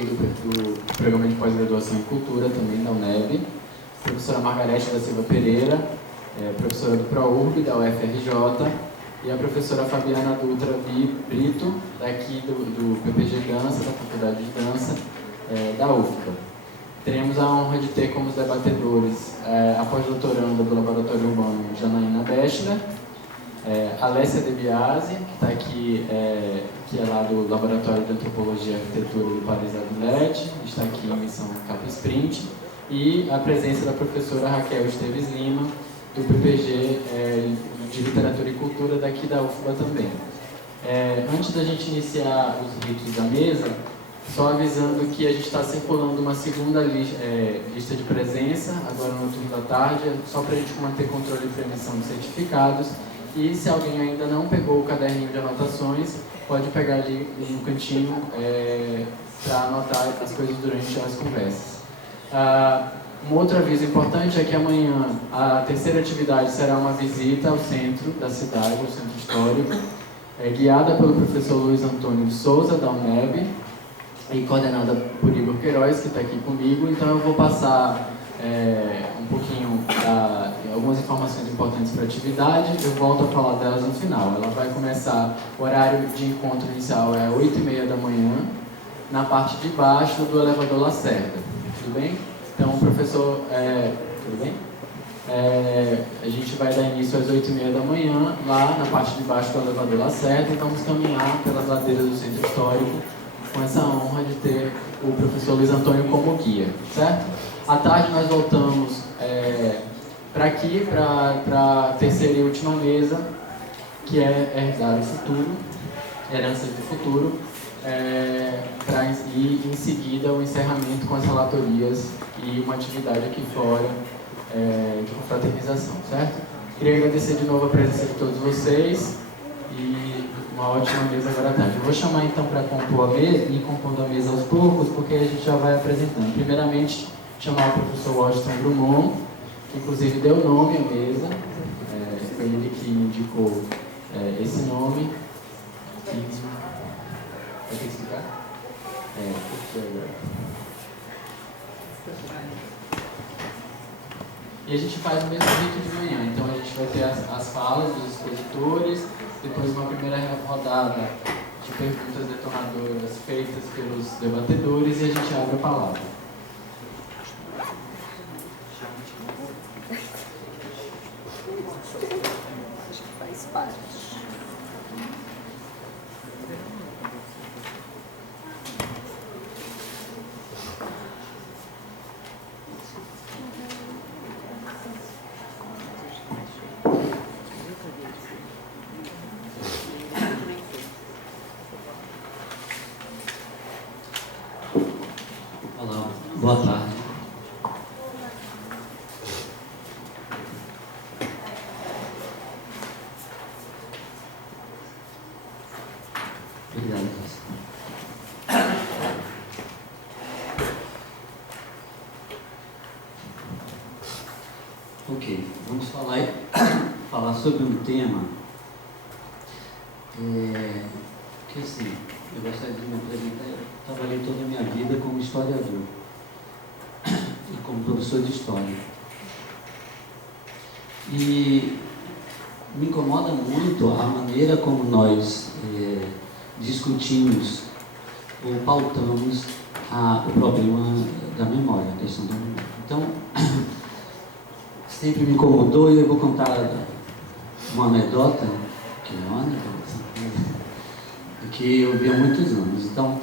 aqui do Programa de Pós-Graduação em Cultura, também da UNEB, professora Margarete da Silva Pereira, professora do ProURB, da UFRJ, e a professora Fabiana Dutra Brito, daqui do PPG Dança, da Faculdade de Dança, da UFBA. Teremos a honra de ter como debatedores a pós-doutoranda do Laboratório Urbano, Janaína Bechler, Alessia De Biasi, que está aqui, que é lá do Laboratório de Antropologia e Arquitetura do Paris Avilete, está aqui em missão Capa Sprint, e a presença da professora Raquel Esteves Lima, do PPG de Literatura e Cultura, daqui da UFBA também. Antes da gente iniciar os ritos da mesa, só avisando que a gente está circulando uma segunda lista de presença, agora no turno da tarde, só para a gente manter controle para emissão de certificados. E se alguém ainda não pegou o caderninho de anotações, pode pegar ali no cantinho para anotar as coisas durante as conversas. Um outro aviso importante é que amanhã a terceira atividade será uma visita ao centro da cidade, ao centro histórico, guiada pelo professor Luiz Antônio de Souza, da UNEB, e coordenada por Igor Queiroz, que está aqui comigo. Então eu vou passar um pouquinho algumas informações importantes para a atividade. Eu volto a falar delas no final. Ela vai começar, o horário de encontro inicial é 8h30 da manhã, na parte de baixo do elevador Lacerda. Tudo bem? Então, professor, tudo bem? A gente vai dar início às 8h30 da manhã, lá na parte de baixo do elevador Lacerda, e vamos caminhar pelas ladeiras do Centro Histórico, com essa honra de ter o professor Luiz Antônio como guia, certo? À tarde nós voltamos para aqui, para a terceira e última mesa, que é Herdar o Futuro, Heranças do Futuro, e em seguida o encerramento com as relatorias e uma atividade aqui fora de confraternização, certo? Queria agradecer de novo a presença de todos vocês e uma ótima mesa agora à tarde. Eu vou chamar então para compor a mesa, e compondo a mesa aos poucos, porque a gente já vai apresentando. Primeiramente, chamar o professor Washington Drummond, que inclusive deu nome à mesa, foi ele que indicou esse nome. Vai ter que explicar? E a gente faz o mesmo rito de manhã, então a gente vai ter as falas dos expositores, depois uma primeira rodada de perguntas detonadoras feitas pelos debatedores e a gente abre a palavra. Faz parte. Olá, boa tarde. Obrigado, professor. Ok, vamos falar sobre um tema que, assim, eu gostaria de me apresentar. Eu trabalhei toda a minha vida como historiador e como professor de história. E me incomoda muito a maneira como nós discutimos ou pautamos o problema da memória, a questão da memória. Então, sempre me incomodou, e eu vou contar uma anedota, que não é uma anedota, que eu vi há muitos anos. Então,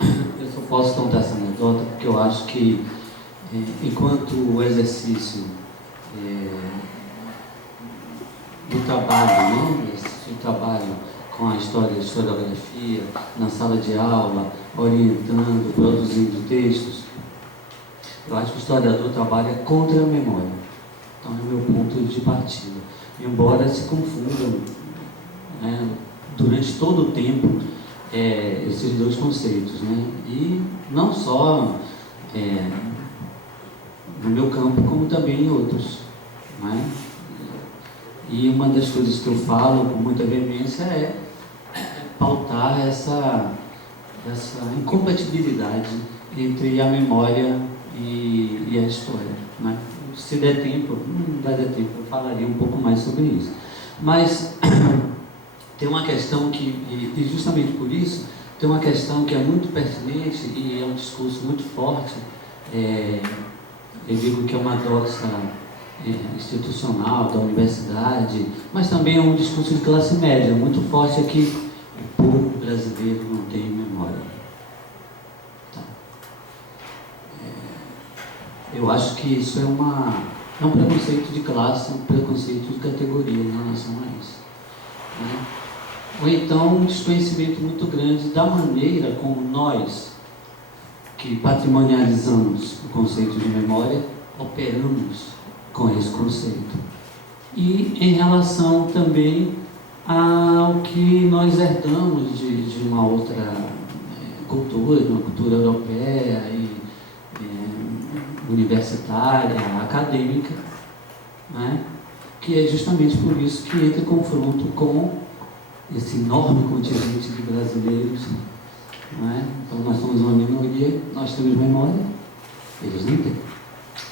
eu só posso contar essa anedota porque eu acho que, enquanto o exercício do trabalho, o trabalho com a história, a historiografia, na sala de aula, orientando, produzindo textos, eu acho que o historiador trabalha contra a memória. Então é o meu ponto de partida. Embora se confundam, durante todo o tempo, esses dois conceitos, e não só no meu campo, como também em outros. E uma das coisas que eu falo com muita veemência é pautar essa incompatibilidade entre a memória e a história, né? Se der tempo, não vai dar tempo, eu falaria um pouco mais sobre isso. Mas tem uma questão que, e justamente por isso, tem uma questão que é muito pertinente e é um discurso muito forte, eu digo que é uma doxa institucional da universidade, mas também é um discurso de classe média, muito forte, é que o povo brasileiro não tem memória. Tá. Eu acho que isso é um preconceito de classe, um preconceito de categoria em relação a isso, né? Ou então um desconhecimento muito grande da maneira como nós, que patrimonializamos o conceito de memória, operamos com esse conceito. E em relação também ao que nós herdamos de uma outra cultura, de uma cultura europeia e universitária, acadêmica, né? Que é justamente por isso que entra em confronto com esse enorme contingente de brasileiros, né? Então nós somos uma minoria, nós temos memória, eles não têm.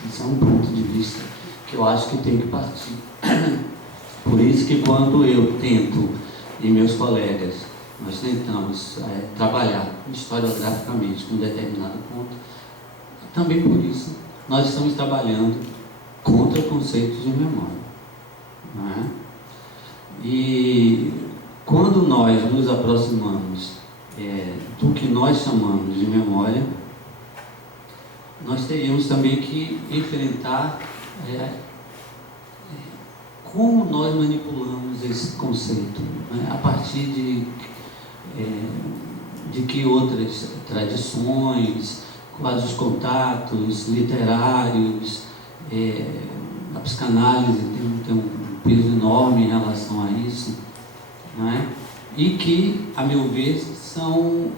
Isso é um ponto de vista que eu acho que tem que partir. Por isso que quando eu tento, e meus colegas, nós tentamos trabalhar historiograficamente com um determinado ponto, também por isso nós estamos trabalhando contra o conceito de memória, não é? E quando nós nos aproximamos do que nós chamamos de memória, nós teríamos também que enfrentar como nós manipulamos esse conceito, né? A partir de que outras tradições, quais os contatos literários, a psicanálise tem um peso enorme em relação a isso, né? E que, a meu ver, são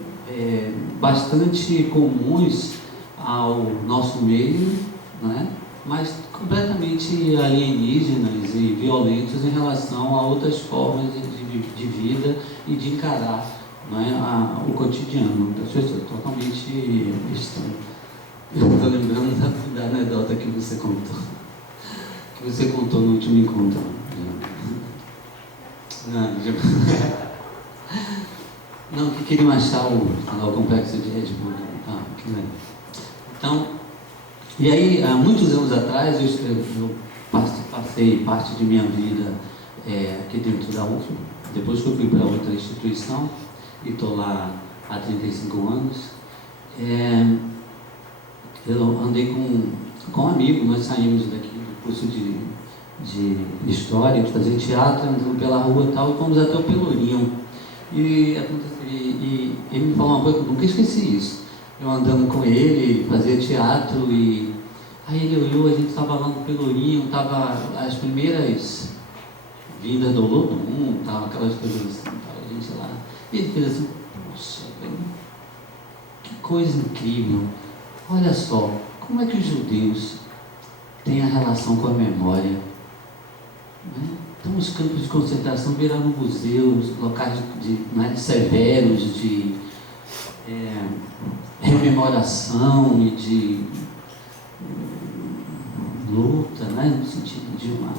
bastante comuns ao nosso meio, né? Mas completamente alienígenas e violentos em relação a outras formas de vida e de encarar, né, o cotidiano das pessoas, totalmente estranho. Eu estou lembrando da anedota que você contou no último encontro. Não, que queriam achar o complexo de Edmund. Então, e aí, há muitos anos atrás, eu passei parte de minha vida aqui dentro da UF. Depois que eu fui para outra instituição, e estou lá há 35 anos, eu andei com um amigo, nós saímos daqui do curso de História, de fazer teatro, andando pela rua e tal, e fomos até o Pelourinho. E ele me falou uma coisa, eu nunca esqueci isso. Eu andando com ele, fazia teatro, e aí ele olhou, a gente estava lá no Pelourinho, estava as primeiras vindas do Olodum, tava aquelas coisas assim, tava a gente lá. E ele fez assim, poxa, que coisa incrível, olha só, como é que os judeus têm a relação com a memória, né? Então os campos de concentração viraram museus, locais severos de rememoração e de luta, né? No sentido de uma...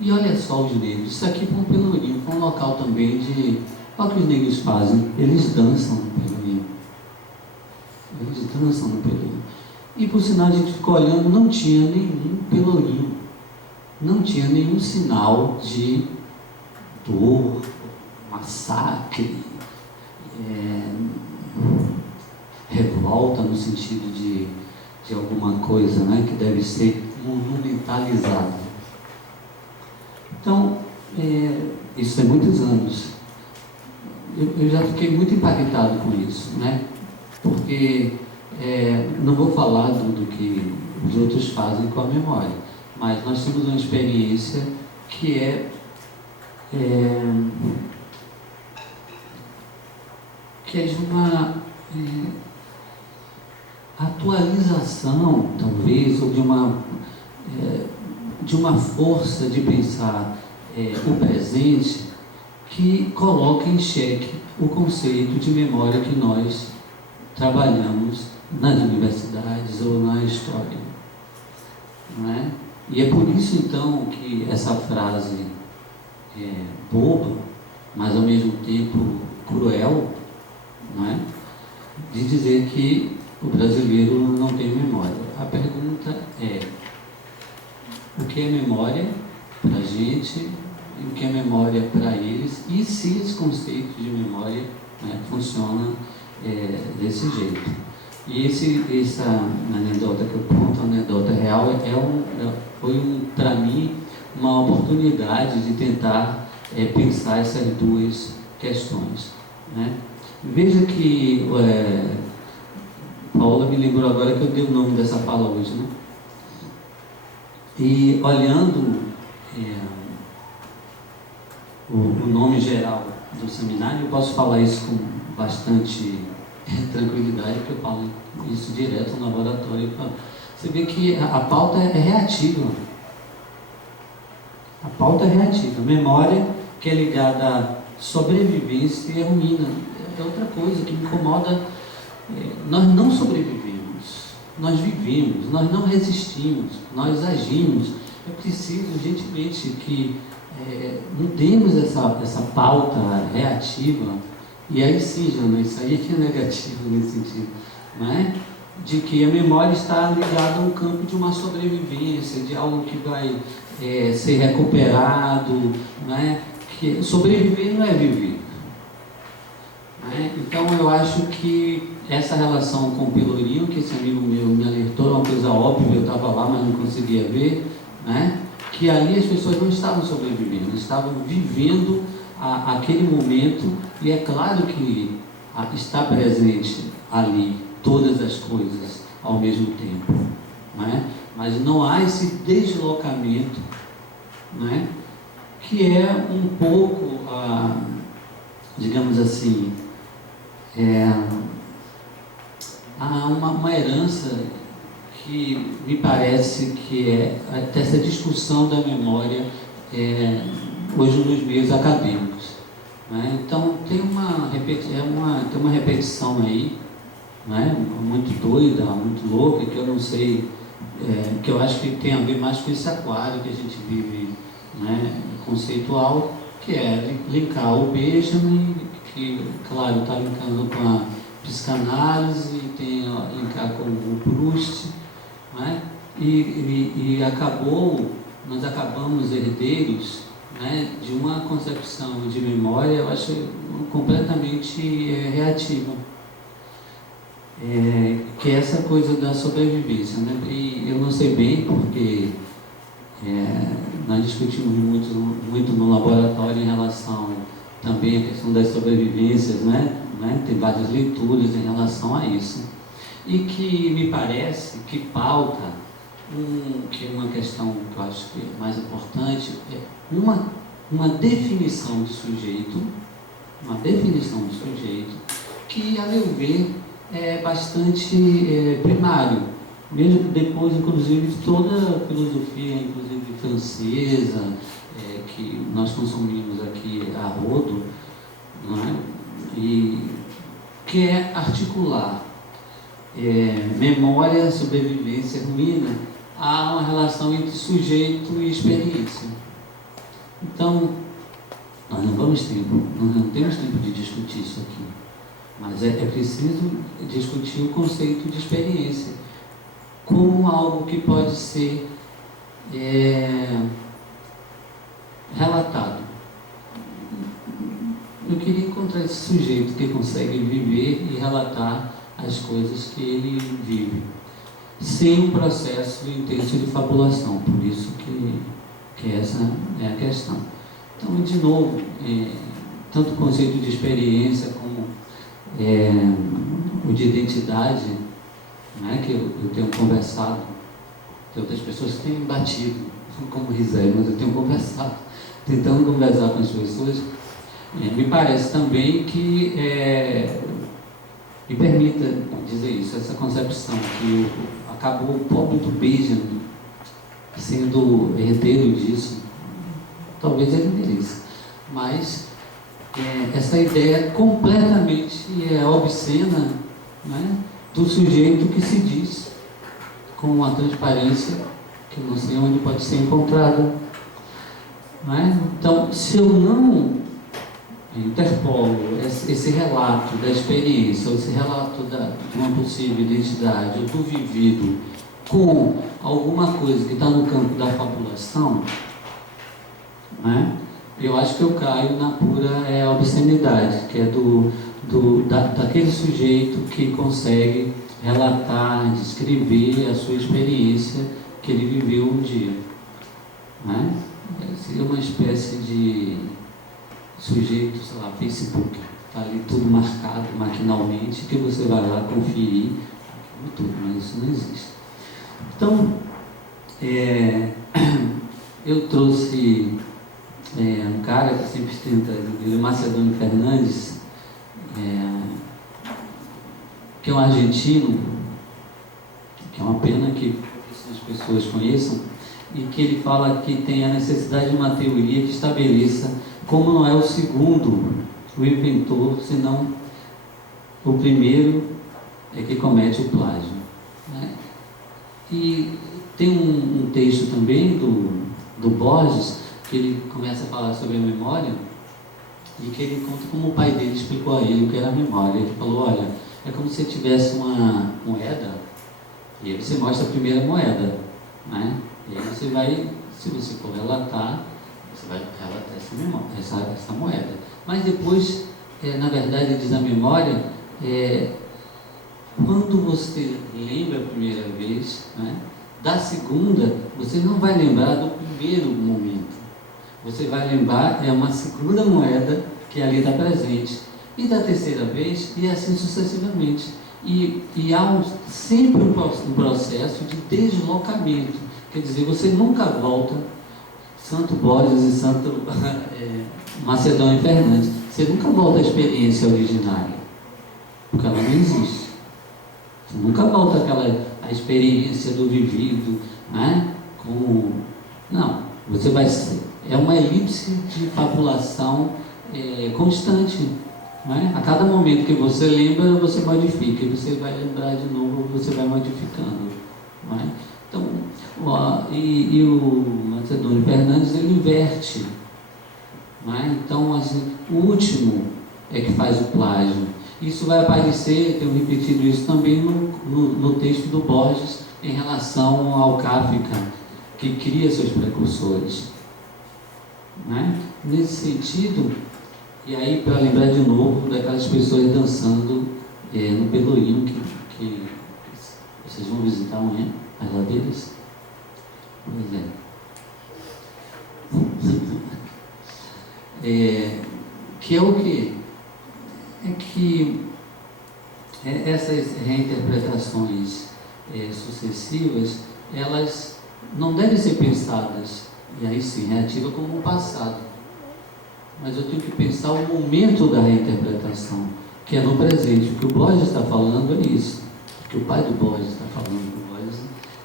E olha só os negros, isso aqui foi um Pelourinho, foi um local também de... Olha o que os negros fazem, eles dançam no Pelourinho. Eles dançam no Pelourinho. E por sinal a gente ficou olhando, não tinha nenhum Pelourinho. Não tinha nenhum sinal de dor, massacre, revolta no sentido de alguma coisa, né, que deve ser monumentalizada. Então, isso tem muitos anos. Eu já fiquei muito impactado com isso, né? Porque não vou falar do que os outros fazem com a memória, mas nós temos uma experiência que é de uma atualização, talvez, ou de uma força de pensar o presente que coloca em xeque o conceito de memória que nós trabalhamos nas universidades ou na história. Não é? E é por isso, então, que essa frase é boba, mas ao mesmo tempo cruel, não é? De dizer que o brasileiro não tem memória. A pergunta é: o que é memória para a gente e o que é memória para eles, e se esse conceito de memória, né, funciona desse jeito. E essa anedota que eu conto, a anedota real, foi para mim uma oportunidade de tentar pensar essas duas questões, né? Veja que Paula me lembrou agora que eu dei o nome dessa fala hoje, né? E olhando o nome geral do seminário, eu posso falar isso com bastante tranquilidade, porque eu falo isso direto no laboratório. Você vê que a pauta é reativa. A pauta é reativa. Memória, que é ligada à sobrevivência e à ruína. É outra coisa que me incomoda. Nós não sobrevivemos, nós vivemos, nós não resistimos, nós agimos. É preciso urgentemente que mudemos essa pauta reativa. E aí sim, Jana, isso aí que é negativo nesse sentido, não é? De que a memória está ligada a um campo de uma sobrevivência, de algo que vai ser recuperado, não é? Que sobreviver não é viver. Não é? Então eu acho que essa relação com o Pelourinho, que esse amigo meu me alertou, é uma coisa óbvia, eu estava lá, mas não conseguia ver, né? Que ali as pessoas não estavam sobrevivendo, estavam vivendo aquele momento, e é claro que está presente ali todas as coisas ao mesmo tempo, não é? Mas não há esse deslocamento, não é? Que é um pouco, digamos assim, há uma herança que me parece que é até essa discussão da memória hoje nos meios acadêmicos, né? Então tem uma repetição aí, né? Muito doida, muito louca, que eu não sei, que eu acho que tem a ver mais com esse aquário que a gente vive, né, conceitual, que é linkar o Benjamin, que claro está linkando com a psicanálise, e tem linkar com o Proust, né? E nós acabamos herdeiros, né, de uma concepção de memória, eu acho, completamente reativa, que é essa coisa da sobrevivência, né? E eu não sei bem porque nós discutimos muito no laboratório em relação também à questão das sobrevivências, né? Tem várias leituras em relação a isso, e que me parece que pauta que é uma questão que eu acho que é mais importante, é uma definição de sujeito, que, a meu ver, é bastante primário, mesmo depois, inclusive, de toda a filosofia, inclusive francesa, que nós consumimos aqui a rodo, não é? E que é articular memória, sobrevivência, ruína. Há uma relação entre sujeito e experiência. Então, nós não temos tempo de discutir isso aqui, mas é preciso discutir o conceito de experiência como algo que pode ser relatado. Eu queria encontrar esse sujeito que consegue viver e relatar as coisas que ele vive, sem um processo intenso de fabulação. Por isso que essa é a questão. Então, de novo, tanto o conceito de experiência como o de identidade, né, que eu tenho conversado, tem outras pessoas que têm batido, como Rizé, mas eu tenho conversado, tentando conversar com as pessoas, me parece também que me permita dizer isso, essa concepção que acabou o pobre do Benjamin sendo herdeiro disso, talvez ele mereça, mas essa ideia completamente obscena, né, do sujeito que se diz com uma transparência que não sei onde pode ser encontrada. Não é? Então, se eu não interpolo esse relato da experiência, esse relato de uma possível identidade, ou do vivido, com alguma coisa que está no campo da fabulação, né, eu acho que eu caio na pura obscenidade, que é daquele sujeito que consegue relatar, descrever a sua experiência que ele viveu um dia. Né? Seria uma espécie de sujeito, sei lá, Facebook, está ali tudo marcado maquinalmente, que você vai lá conferir, tudo, mas isso não existe. Então, eu trouxe um cara que sempre tenta, ele é Macedônio Fernandes, que é um argentino, que é uma pena que as pessoas conheçam, e que ele fala que tem a necessidade de uma teoria que estabeleça como não é o segundo o inventor, senão o primeiro que comete o plágio. Né? E tem um texto também do Borges, que ele começa a falar sobre a memória, e que ele conta como o pai dele explicou a ele o que era a memória. Ele falou, olha, é como se tivesse uma moeda, e aí você mostra a primeira moeda, né? E aí você vai, se você for relatar, você vai relatar essa moeda. Mas depois, na verdade, diz a memória, quando você lembra a primeira vez, né, da segunda, você não vai lembrar do primeiro momento. Você vai lembrar, uma segunda moeda que ali está presente. E da terceira vez, e assim sucessivamente. E há sempre um processo de deslocamento. Quer dizer, você nunca volta, Santo Borges e Santo Macedônio Fernandes, você nunca volta à experiência originária, porque ela não existe. Você nunca volta à experiência do vivido, né? Não, você vai ser. É uma elipse de fabulação constante. Né? A cada momento que você lembra, você modifica, e você vai lembrar de novo, você vai modificando. Né? Então, e o Macedônio Fernandes, ele inverte. Né? Então, assim, o último é que faz o plágio. Isso vai aparecer, tenho repetido isso também no texto do Borges, em relação ao Kafka, que cria seus precursores. Né? Nesse sentido, e aí para lembrar de novo daquelas pessoas dançando no Pelourinho, que vocês vão visitar amanhã, as ladeiras? Pois que é o quê? É que essas reinterpretações sucessivas, elas não devem ser pensadas, e aí sim, reativa como um passado. Mas eu tenho que pensar o momento da reinterpretação, que é no presente. O que o Borges está falando é isso. O que o pai do Borges está falando do Borges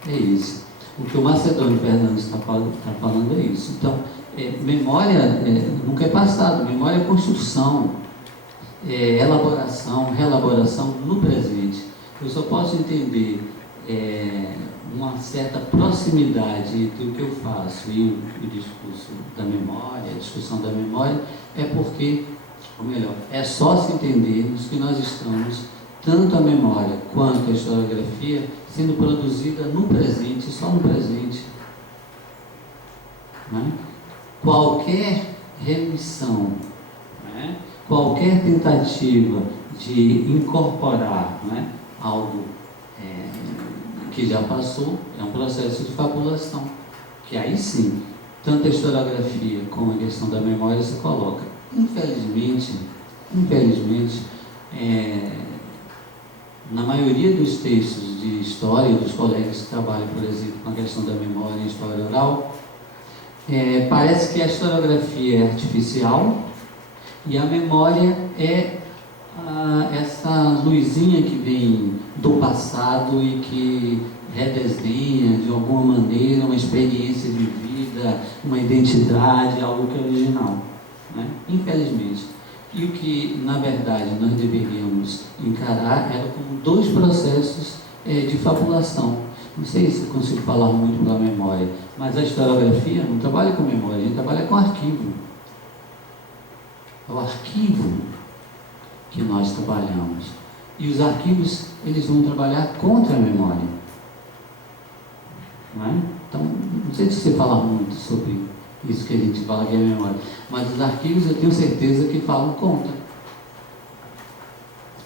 é isso. O que o Macedônio Fernandes está falando é isso. Então, memória nunca é passado, memória é construção, elaboração, reelaboração no presente. Eu só posso entender uma certa proximidade entre o que eu faço e o discurso da memória, a discussão da memória, porque, ou melhor, é só se entendermos que nós estamos, tanto a memória quanto a historiografia, sendo produzida no presente, só no presente. Né? Qualquer remissão, né? Qualquer tentativa de incorporar, né, algo que já passou, é um processo de fabulação, que aí sim, tanto a historiografia como a questão da memória se coloca. Infelizmente, na maioria dos textos de história, dos colegas que trabalham, por exemplo, com a questão da memória e história oral, parece que a historiografia é artificial e a memória é essa luzinha que vem do passado e que redesenha de alguma maneira uma experiência de vida, uma identidade, algo que é original. Né? Infelizmente. E o que, na verdade, nós deveríamos encarar era como dois processos de fabulação. Não sei se eu consigo falar muito da memória, mas a historiografia não trabalha com memória, a gente trabalha com arquivo. É o arquivo que nós trabalhamos. E os arquivos, eles vão trabalhar contra a memória. Não é? Então, não sei se você fala muito sobre isso que a gente fala que é memória, mas os arquivos eu tenho certeza que falam contra.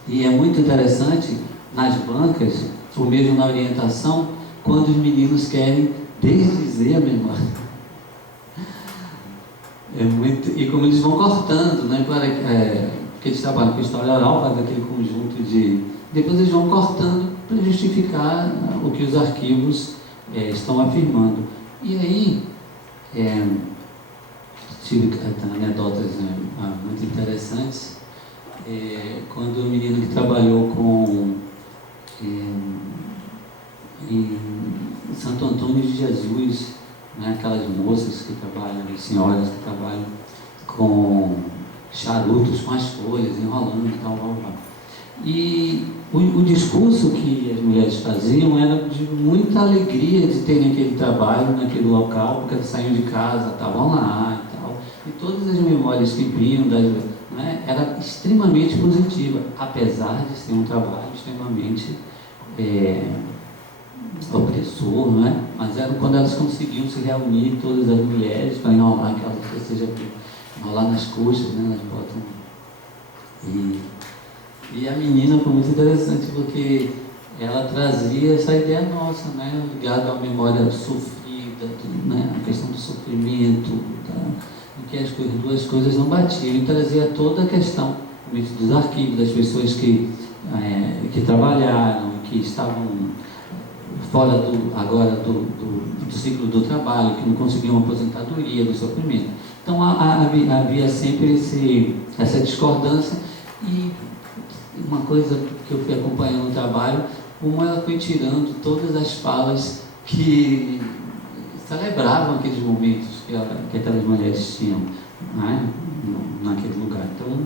E é muito interessante nas bancas, ou mesmo na orientação, quando os meninos querem desdizer a memória. É muito, e como eles vão cortando, né, porque eles trabalham com história oral, faz aquele conjunto de... Depois eles vão cortando para justificar o que os arquivos estão afirmando. E aí, tive anedotas muito interessantes. Quando o menino que trabalhou em Santo Antônio de Jesus, né, aquelas moças que trabalham, senhoras que trabalham com charutos, com as folhas, enrolando e tal. E o discurso que as mulheres faziam era de muita alegria de terem aquele trabalho naquele local, porque elas saíam de casa, estavam lá e tal. E todas as memórias que vinham, né, era extremamente positiva, apesar de ser um trabalho extremamente opressor, não é? Mas era quando elas conseguiam se reunir, todas as mulheres, para enrolar aquelas, ou seja, enrolar nas coxas, né? Elas botam. E a menina foi muito interessante porque ela trazia essa ideia nossa, né? Ligada à memória sofrida, né? A questão do sofrimento, em que as duas coisas não batiam, e trazia toda a questão dos arquivos, das pessoas que trabalharam, que estavam fora do ciclo do trabalho, que não conseguiam uma aposentadoria, do sofrimento. Então havia sempre essa discordância. E uma coisa que eu fui acompanhando no trabalho, como ela foi tirando todas as falas que celebravam aqueles momentos que aquelas mulheres tinham, né, naquele lugar. Então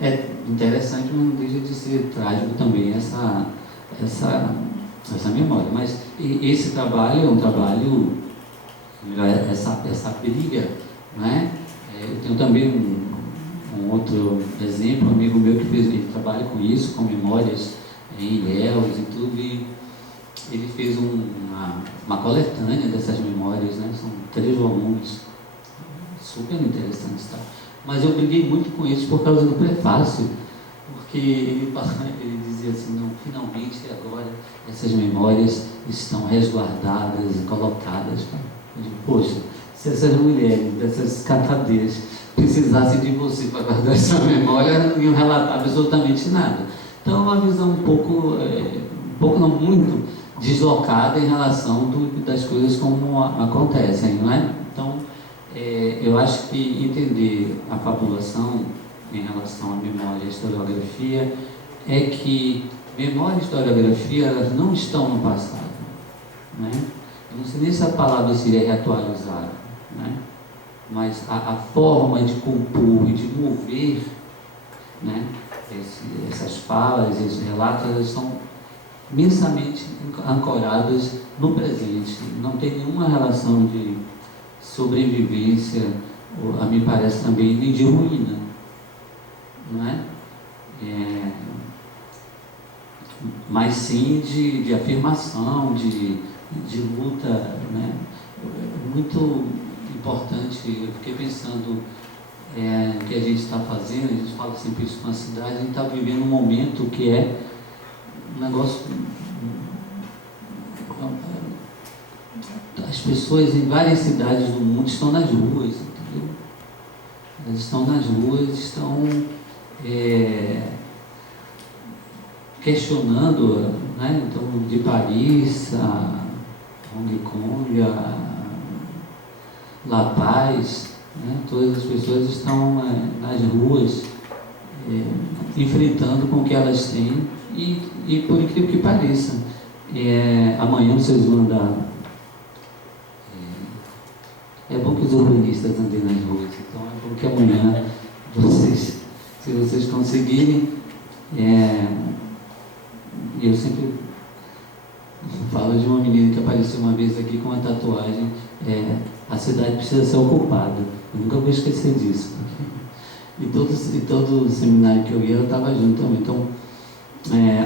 é interessante, mas não deixa de ser trágico também essa memória. Mas esse trabalho é um trabalho, essa briga, né? Eu tenho também um outro exemplo, um amigo meu que ele trabalha com isso, com memórias em Ilhéus e tudo, e ele fez uma coletânea dessas memórias, né? São 3 volumes, super interessantes, tá? Mas eu briguei muito com isso por causa do prefácio, porque ele dizia assim, não, finalmente agora essas memórias estão resguardadas e colocadas. Eu digo, poxa, se essas mulheres, dessas catadeiras, precisassem de você para guardar essa memória, não iam relatar absolutamente nada. Então é uma visão um pouco não muito deslocada em relação das coisas como acontecem, não é? Então, eu acho que entender a fabulação em relação à memória e à historiografia é que memória e historiografia, elas não estão no passado, né? Eu não sei nem se a palavra seria reatualizada, né? Mas a forma de compor e de mover, né, essas falas, esses relatos, elas são imensamente ancoradas no presente. Não tem nenhuma relação de sobrevivência, a me parece também, nem de ruína, não é? Mas sim de afirmação, de luta, né? Muito importante. Eu fiquei pensando o que a gente está fazendo, a gente fala sempre isso na cidade, a gente está vivendo um momento que é um negócio. As pessoas em várias cidades do mundo estão nas ruas, entendeu? Elas estão nas ruas, estão questionando, né? Então, de Paris a Hong Kong, a La Paz, né? Todas as pessoas estão nas ruas enfrentando com o que elas têm e por incrível que pareça, amanhã vocês vão andar. É bom que os urbanistas andem nas ruas, então é bom que amanhã vocês Se vocês conseguirem, eu sempre falo de uma menina que apareceu uma vez aqui com uma tatuagem, a cidade precisa ser ocupada. Eu nunca vou esquecer disso. E todo seminário que eu ia, eu estava junto também. Então,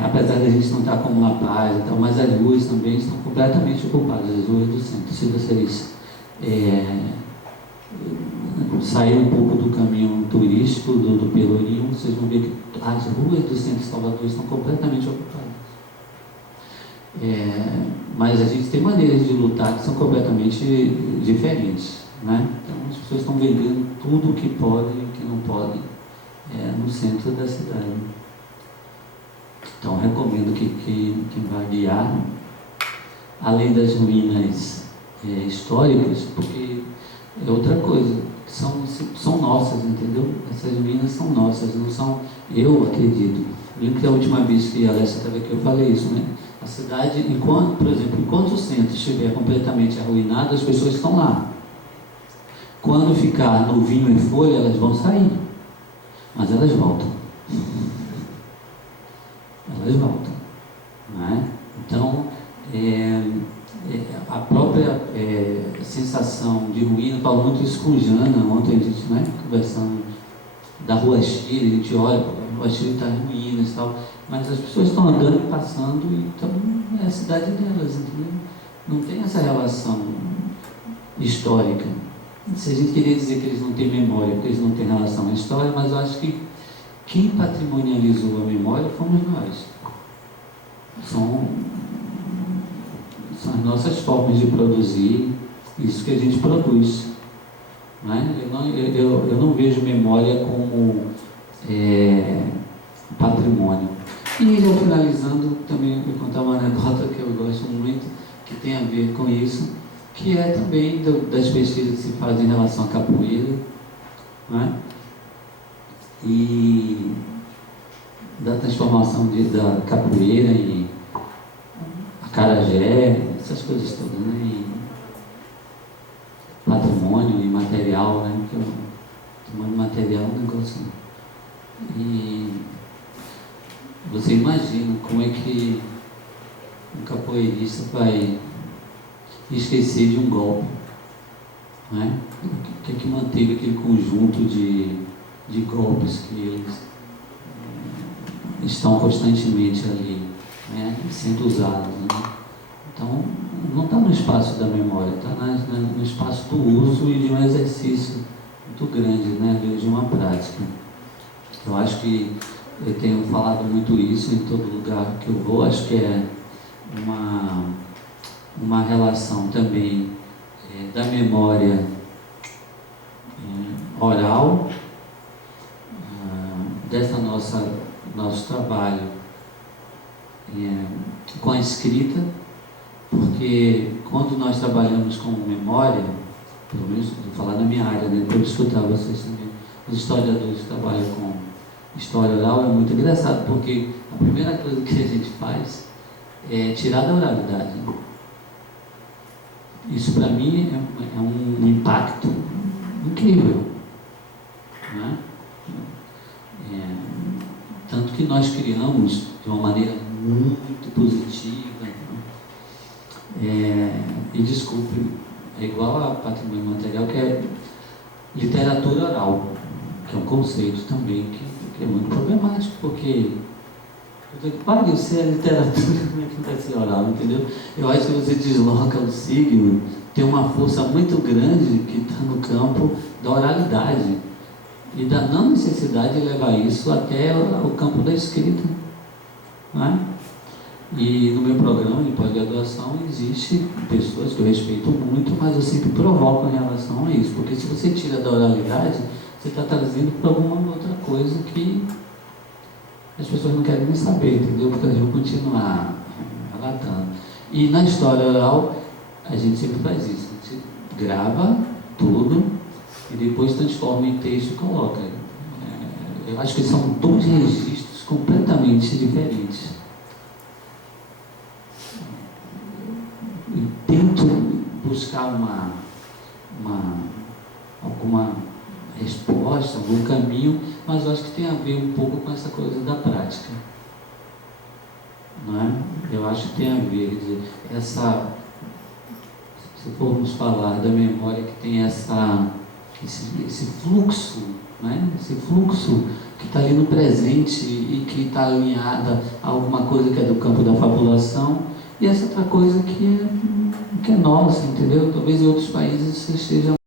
apesar da gente não estar como La Paz e tal, mas as ruas também estão completamente ocupadas, as ruas do centro. Se vocês saírem um pouco do caminho turístico do Pelourinho, vocês vão ver que as ruas do centro de Salvador estão completamente ocupadas. Mas a gente tem maneiras de lutar que são completamente diferentes, né? Então as pessoas estão vendendo tudo o que podem e o que não podem no centro da cidade. Então recomendo que quem vai guiar, além das ruínas históricas, porque é outra coisa, são nossas, entendeu? Essas ruínas são nossas, não são, eu acredito. Lembro que a última vez que a Alessia estava aqui eu falei isso, né? A cidade, por exemplo, enquanto o centro estiver completamente arruinado, as pessoas estão lá. Quando ficar no vinho e folha, elas vão sair, mas elas voltam. Elas voltam, né? Então, a própria sensação de ruína, eu falo muito isso com Jana, ontem a gente, né, conversando da Rua Chile, a gente olha, a Rua Chile está em ruínas e tal, mas as pessoas estão andando e passando, então é a cidade delas, entendeu? Não tem essa relação histórica. Se a gente queria dizer que eles não têm memória, porque eles não têm relação à história, mas eu acho que quem patrimonializou a memória fomos nós. São as nossas formas de produzir isso que a gente produz, né? Eu não vejo memória como patrimônio. E já finalizando, também vou contar uma anedota que eu gosto muito, que tem a ver com isso, que é também das pesquisas que se fazem em relação à capoeira, né? E da transformação da capoeira em acarajé, essas coisas todas, né? E patrimônio e material, né? Porque o patrimônio material é um negócio. E você imagina como é que um capoeirista vai esquecer de um golpe, né? O que é que manteve aquele conjunto de golpes que eles estão constantemente ali, né, sendo usados, né? Então, não está no espaço da memória, está no espaço do uso e de um exercício muito grande, né, de uma prática. Eu acho que eu tenho falado muito isso em todo lugar que eu vou, acho que é uma relação também da memória oral, dessa nosso trabalho com a escrita, porque quando nós trabalhamos com memória, pelo menos vou falar da minha área, né, depois de escutar vocês também, os historiadores que trabalham com história oral, é muito engraçado, porque a primeira coisa que a gente faz é tirar da oralidade. Isso para mim é um impacto incrível, né? Tanto que nós criamos de uma maneira muito positiva, né? E desculpe, é igual a patrimônio material, que é literatura oral, que é um conceito também que é muito problemático, porque para ser a literatura, como é que vai ser oral, entendeu? Eu acho que você desloca o signo, tem uma força muito grande que está no campo da oralidade e da não necessidade de levar isso até o campo da escrita, né? E no meu programa de pós-graduação existe pessoas que eu respeito muito, mas eu sempre provoco em relação a isso, porque se você tira da oralidade, você está trazendo para alguma outra coisa que as pessoas não querem nem saber, entendeu? Porque elas vão continuar relatando. E na história oral, a gente sempre faz isso. A gente grava tudo e depois transforma em texto e coloca. Eu acho que são dois registros completamente diferentes. Eu tento buscar alguma resposta, algum caminho, mas eu acho que tem a ver um pouco com essa coisa da prática. Não é? Eu acho que tem a ver, quer dizer, se formos falar da memória que tem esse fluxo, né? Esse fluxo que está ali no presente e que está alinhada a alguma coisa que é do campo da fabulação, e essa outra coisa que é nossa, entendeu? Talvez em outros países isso esteja